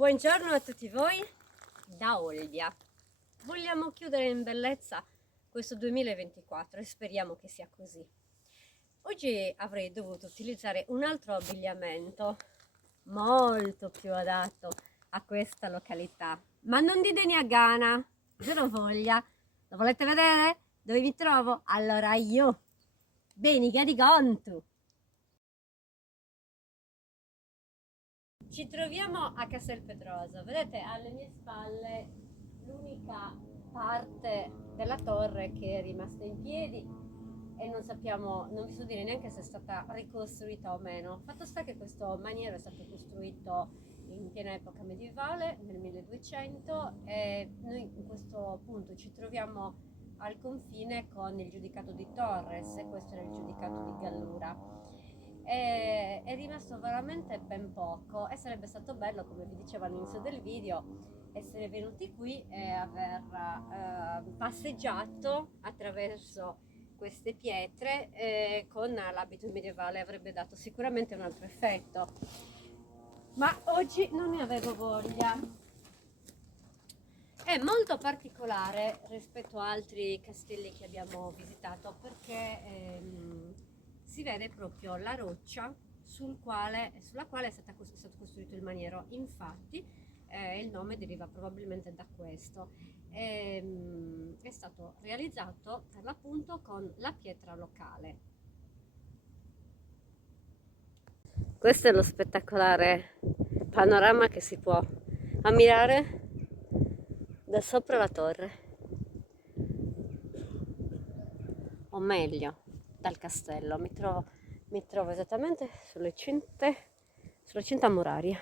Buongiorno a tutti voi da Olbia. Vogliamo chiudere in bellezza questo 2024 e speriamo che sia così. Oggi avrei dovuto utilizzare un altro abbigliamento molto più adatto a questa località, ma non di Deniagana, zero voglia. Lo volete vedere? Dove vi trovo? Allora io, Beniga di Gontu. Ci troviamo a Castelpedroso, vedete alle mie spalle l'unica parte della torre che è rimasta in piedi e non sappiamo, non vi so dire neanche se è stata ricostruita o meno. Fatto sta che questo maniero è stato costruito in piena epoca medievale, nel 1200, e noi in questo punto ci troviamo al confine con il giudicato di Torres e questo era il giudicato di Gallura. È rimasto veramente ben poco e sarebbe stato bello, come vi dicevo all'inizio del video, essere venuti qui e aver passeggiato attraverso queste pietre con l'abito medievale. Avrebbe dato sicuramente un altro effetto, ma oggi non ne avevo voglia. È molto particolare rispetto a altri castelli che abbiamo visitato perché si vede proprio la roccia sulla quale è stato costruito il maniero. Infatti il nome deriva probabilmente da questo. È stato realizzato per l'appunto con la pietra locale. Questo è lo spettacolare panorama che si può ammirare da sopra la torre, o meglio dal castello. Mi trovo esattamente sulla cinta muraria.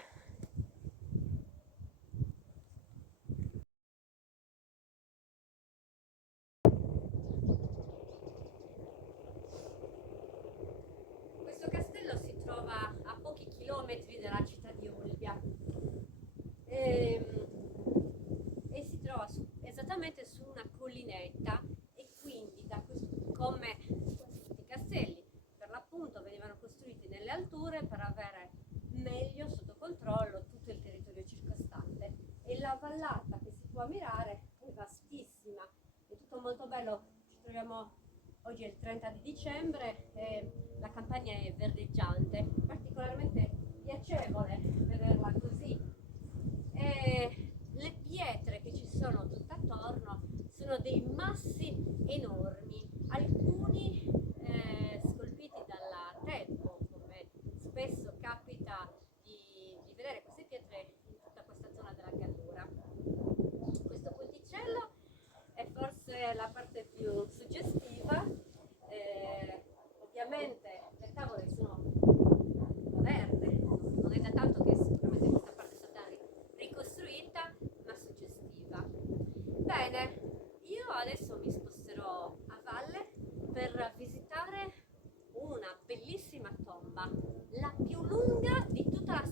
Questo castello si trova a pochi chilometri dalla città di Olbia e si trova esattamente su una collinetta, e quindi come questi castelli per l'appunto venivano costruiti nelle alture per avere meglio sotto controllo tutto il territorio circostante, e la vallata che si può ammirare è vastissima, è tutto molto bello. Ci troviamo oggi è il 30 di dicembre e la campagna è verdeggiante, particolarmente piacevole vederla così. E le pietre che ci sono tutto attorno sono dei massi enormi, alcuni scolpiti dalla tempo, come spesso capita di vedere queste pietre in tutta questa zona della Gallura. Questo ponticello è forse la parte più suggestiva. Ovviamente le tavole sono moderne, non è da tanto che sicuramente questa parte è stata ricostruita, ma suggestiva. Bene, io adesso mi sposterò a valle per visitare una bellissima tomba, la più lunga di tutta la